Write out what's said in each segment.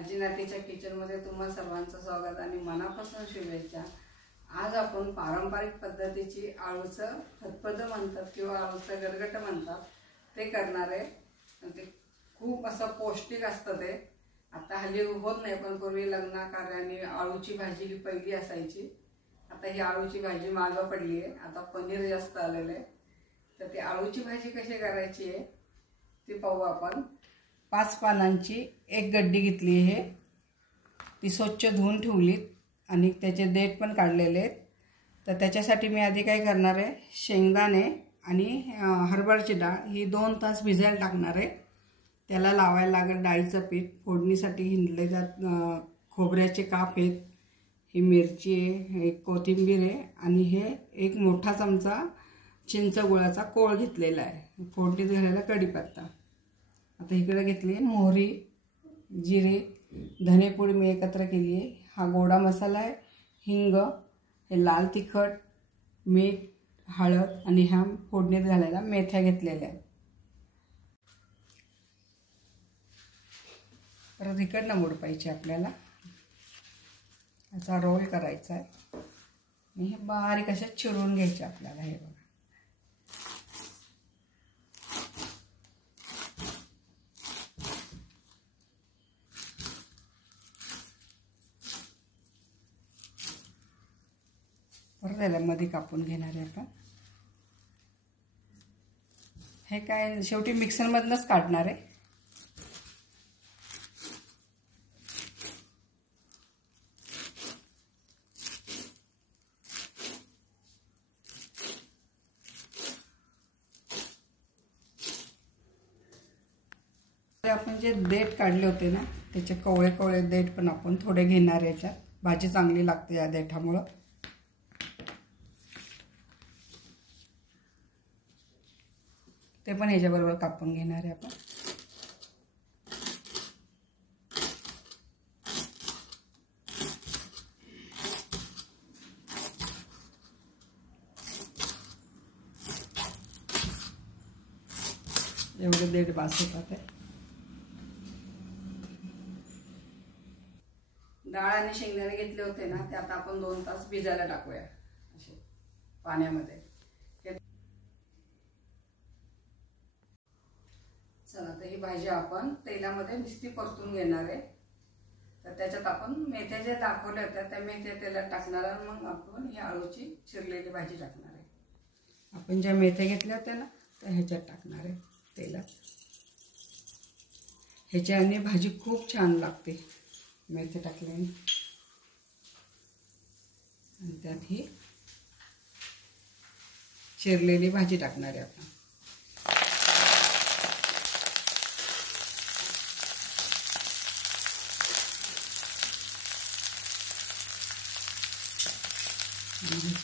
आजी नातीच्या किचनमध्ये तुम्हा सर्वांचं स्वागत आणि मनापासून शुभेच्छा। आज आपण पारंपरिक पद्धतीची आळूचं फतफद म्हणतात किंवा आळूचं गरगट म्हणतात ते करणार आहे। ते खूप असं पौष्टिक असतं। ते आता हल्ली होत नाही, पण पूर्वी लग्न कार्याने आळूची भाजी ही पहिली असायची। आता ही आळूची भाजी मागं पडली आहे, आता पनीर जास्त आलेलं आहे। तर ती आळूची भाजी कशी करायची आहे ती पाहू आपण। 5 पानांची एक गड्डी घेतली आहे, ती स्वच्छ धुवून ठेवलीत आणि त्याचे देठ पण काढलेले आहेत। तर त्याच्यासाठी मी आधी काय करणार आहे, शेंगदाणे आणि हरभऱ्याची डाळ ही 2 तास भिजायला टाकणार आहे। त्याला लावायला लागेल डाळीचं पीठ, फोडणीसाठी हिंडले जात खोबऱ्याचे काप आहेत, ही मिरची आहे, एक कोथिंबीर आहे आणि हे एक मोठा चमचा चिंच गुळाचा कोळ घेतलेला आहे। फोडणीत घालायला कढीपत्ता। आता इकडे घेतली मोहरी, जिरे, धनेपूड मी एकत्र केली आहे। हा गोडा मसाला आहे, हिंग, हे लाल तिखट, मीठ, हळद आणि ह्या फोडणीत घालायला मेथ्या घेतलेल्या आहेत। परत इकडनं मोडपायची आपल्याला, असा रोल करायचा आहे आणि हे बारीक असे चिरून घ्यायचे आपल्याला। हे बघा, परत याला मध्ये कापून घेणार आहे आपण। हे काय शेवटी मिक्सरमधनंच काढणार आहे। आपण जे देठ काढले होते ना, त्याचे कवळे कवळे देठ पण आपण थोडे घेणार आहे। याच्यात भाजी चांगली लागते या देठामुळं। ते पण ह्याच्याबरोबर कापून घेणार आहे आपण। एवढे देठ बास होतात। डाळ आणि शेंगदाणे घेतले होते ना, ते आता आपण 2 तास भिजायला टाकूया असे पाण्यामध्ये। चला, तर ही भाजी आपण तेलामध्ये नुसती परतून घेणार आहे। तर त्याच्यात आपण मेथ्या ज्या दाखवल्या होत्या त्या मेथ्या तेलात टाकणार आहे, मग आपण ही आळूची चिरलेली भाजी टाकणार आहे। आपण ज्या मेथ्या घेतल्या होत्या ना त्या ह्याच्यात टाकणार आहे तेलात। ह्याच्याने भाजी खूप छान लागते मेथ्या टाकल्याने। आणि त्यात ही चिरलेली भाजी टाकणार आहे आपण।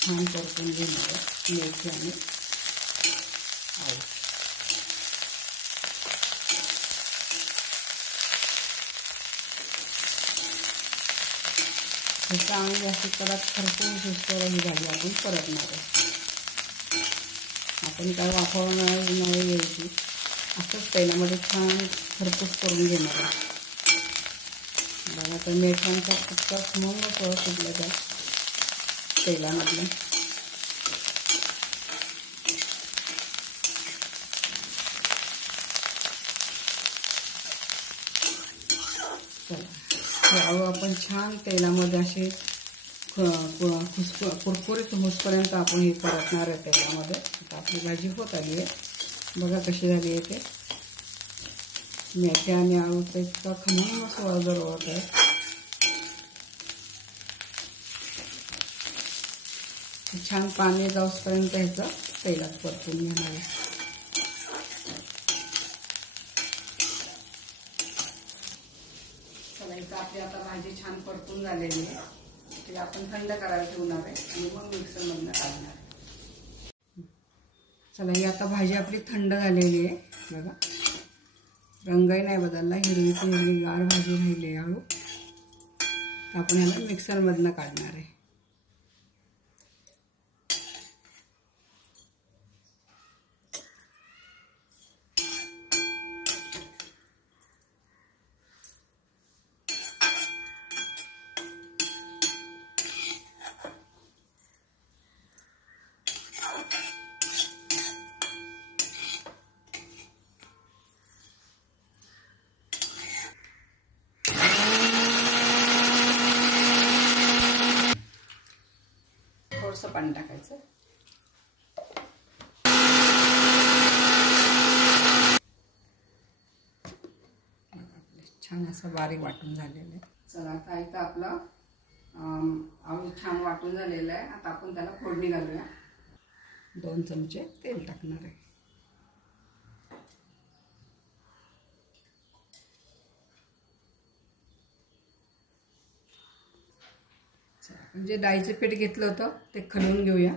छान परतून घेणार आहे मेथी आणि आळू। हे चांगली अशी परत खरपूस होईस्तोवर ही भाजी आपण परतणार आहे। आपण काय वाफवणार नाही यायची, असंच तेलामध्ये छान खरपूस करून घेणार आहे। बघा, तर मेथ्यांचा फक्त खमंग फळ सुटलं त्या तेलामधलं। हे आळू आपण छान तेलामध्ये असे कुरकुरीत होसपर्यंत आपण हे परतणार आहे तेलामध्ये। आता आपली भाजी होत आली आहे, बघा कशी झाली आहे ते। मेथ्या आणि आळूचा इतका खमंग सुवास होत आहे। छान पाणी जाऊपर्यंत ह्याचं तेलात परतून घेणार आहे। चला, इथं आपली आता भाजी छान परतून झालेली आहे। ते आपण थंड करायला ठेवणार आहे आणि मग मिक्सरमधनं काढणार आहे। चला, ही आता भाजी आपली थंड झालेली आहे। बघा, रंगही नाही बदलला, हिरवी गार भाजी राहिली आहे आळू। आपण ह्याला मिक्सरमधनं काढणार आहे। पाणी टाकायचं. छान असं बारीक वाटून झालेलं आहे. चला आता इथं आपलं आळू छान वाटून झालेलं आहे. आता आपण त्याला फोडणी घालूया. 2 चमचे तेल टाकणार आहे. आपण जे डाळीचे पीठ घेतलं होतं ते खलवून घेऊया.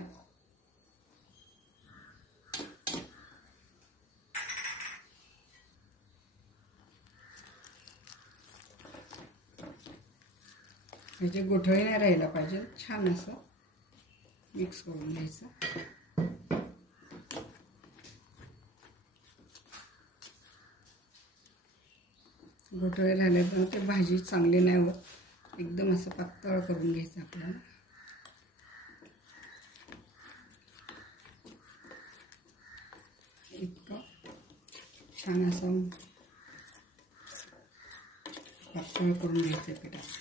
म्हणजे गोठळे नाही राहायला पाहिजे. छान असं मिक्स करून घ्यायचं. गोठळे राहिले तर ते भाजी चांगली नाही होत. एकदम असं पातळ करून घ्यायचं आपल्याला. इतकं छान असं पातळ करून घ्यायचं पिठात.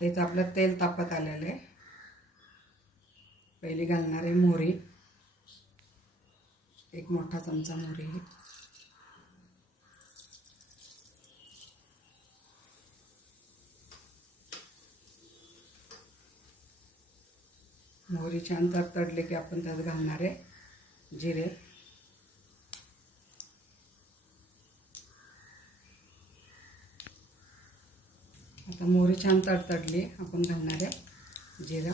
इथं आपलं तेल तापत आलेलं आहे. पहिले घालणार आहे मोहरी. 1 मोठा चमचा मोहरी. मोहरी छान तडतडले की आपण त्यात घालणार आहे जिरे. आता मोहरी छान तडतडली, आपण घालणार आहे जिरा.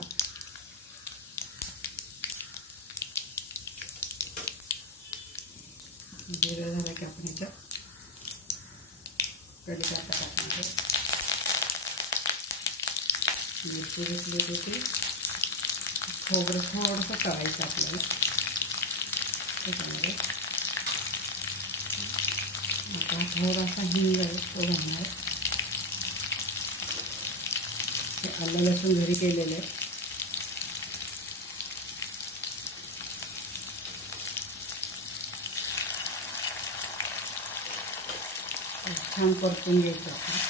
जिरा झाला की आपण याच्यात कढीपत्ता टाकणार आहे. मिरची घेतली होती, खोबरं थोडंसं तळायचं आपल्याला त्याच्यामध्ये. आता थोडासा हिंग आहे तो घालणार आहे. आलं लसूण घरी केलेलं आहे. छान परतून घ्यायचं आपण.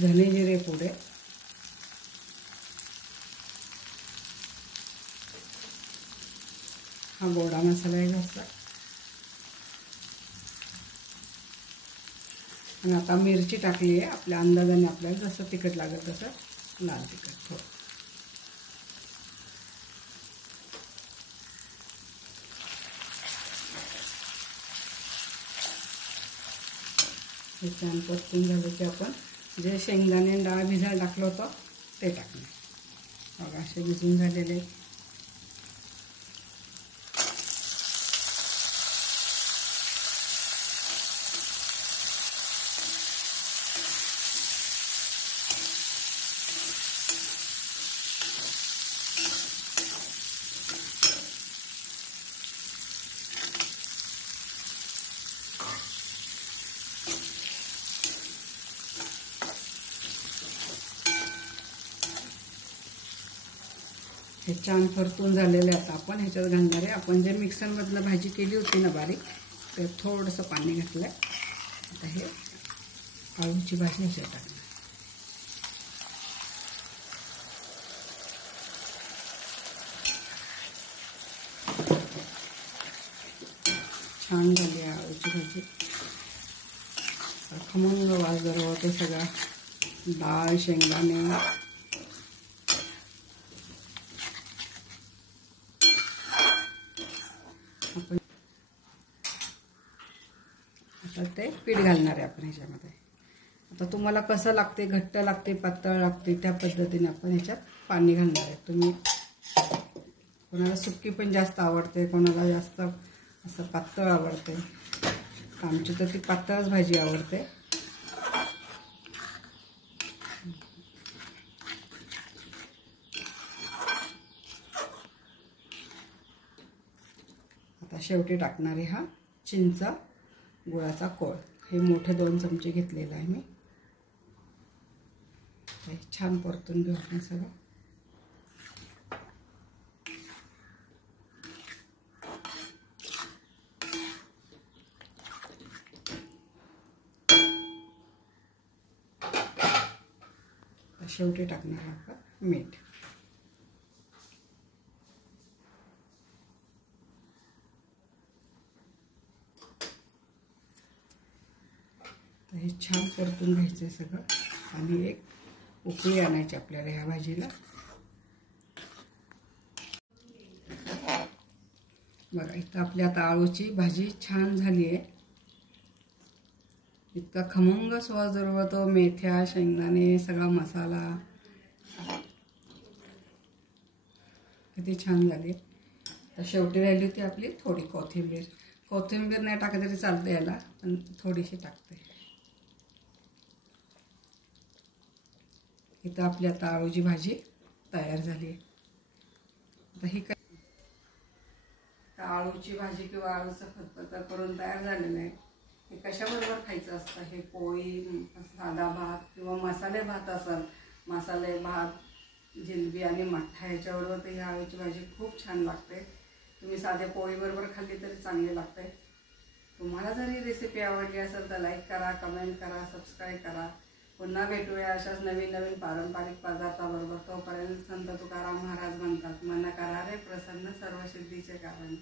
धने जिरे पुढे. हा गोडा मसाला आहे घरचा. आणि आता मिरची टाकली आहे आपल्या अंदाजाने. आपल्याला जसं तिखट लागेल तसं लाल तिखट थोडं. हे छान परतून झालं की आपण जे शेंगदाणे डाळ भिजायला टाकलं होतं ते टाकणार. बघा असे भिजून झालेले. हे छान परतून झालेले. आता आपण ह्याच्यात घालणार आहे आपण जे मिक्सरमधलं भाजी केली होती ना बारीक, ते थोडंसं पाणी घातलं. आता हे आळूची भाजी ह्याच्यात टाकणार. छान झाली आळूची भाजी. खमंग वास होते सगळा. डाळ शेंगदाणे आपण आता ते पीठ घालणार आहे आपण ह्याच्यामध्ये. आता तुम्हाला कसं लागते, घट्ट लागते पातळ लागते त्या पद्धतीने आपण ह्याच्यात पाणी घालणार आहे. तुम्ही कोणाला सुक्की पण जास्त आवडते, कोणाला जास्त असं पातळ आवडते. आमची तर ती पातळच भाजी आवडते. आता शेवटी टाकणारे हा चिंच गुळाचा कोळ. हे मोठे 2 चमचे घेतलेला आहे मी. हे छान परतून घेऊ आपण सगळं. शेवटी टाकणार आपण मीठ. तर हे छान परतून घ्यायचं आहे सगळं आणि एक उकळी आणायची आपल्याला ह्या भाजीला. बघा इथं आपली आता आळूची भाजी छान झाली आहे. इतका खमंग स्वाद उरवतो, मेथ्या शेंगदाणे सगळा मसाला किती छान झाली. तर शेवटी राहिली होती आपली थोडी कोथिंबीर. कोथिंबीर नाही टाकत तरी चालते याला, पण थोडीशी टाकते. इथं आपली आता आळूची भाजी तयार झाली आहे. आता ही काय आळूची भाजी किंवा आळूचं फतफतं करून तयार झालेलं आहे. हे कशाबरोबर खायचं असतं? हे पोळी, साधा भात किंवा मसाले भात असेल, मसाले भात, जिलबी आणि मठ्ठा ह्याच्याबरोबर तर ही आळूची भाजी खूप छान लागते. तुम्ही साध्या पोळीबरोबर खाल्ली तरी चांगली लागते. तुम्हाला जर ही रेसिपी आवडली असेल तर लाईक करा, कमेंट करा, सबस्क्राईब करा. पुन्हा भेटूया अशाच नवीन नवीन पारंपरिक पदार्थाबरोबर. तोपर्यंत संत तुकाराम महाराज म्हणतात, मन करा रे प्रसन्न सर्व सिद्धीचे कारण.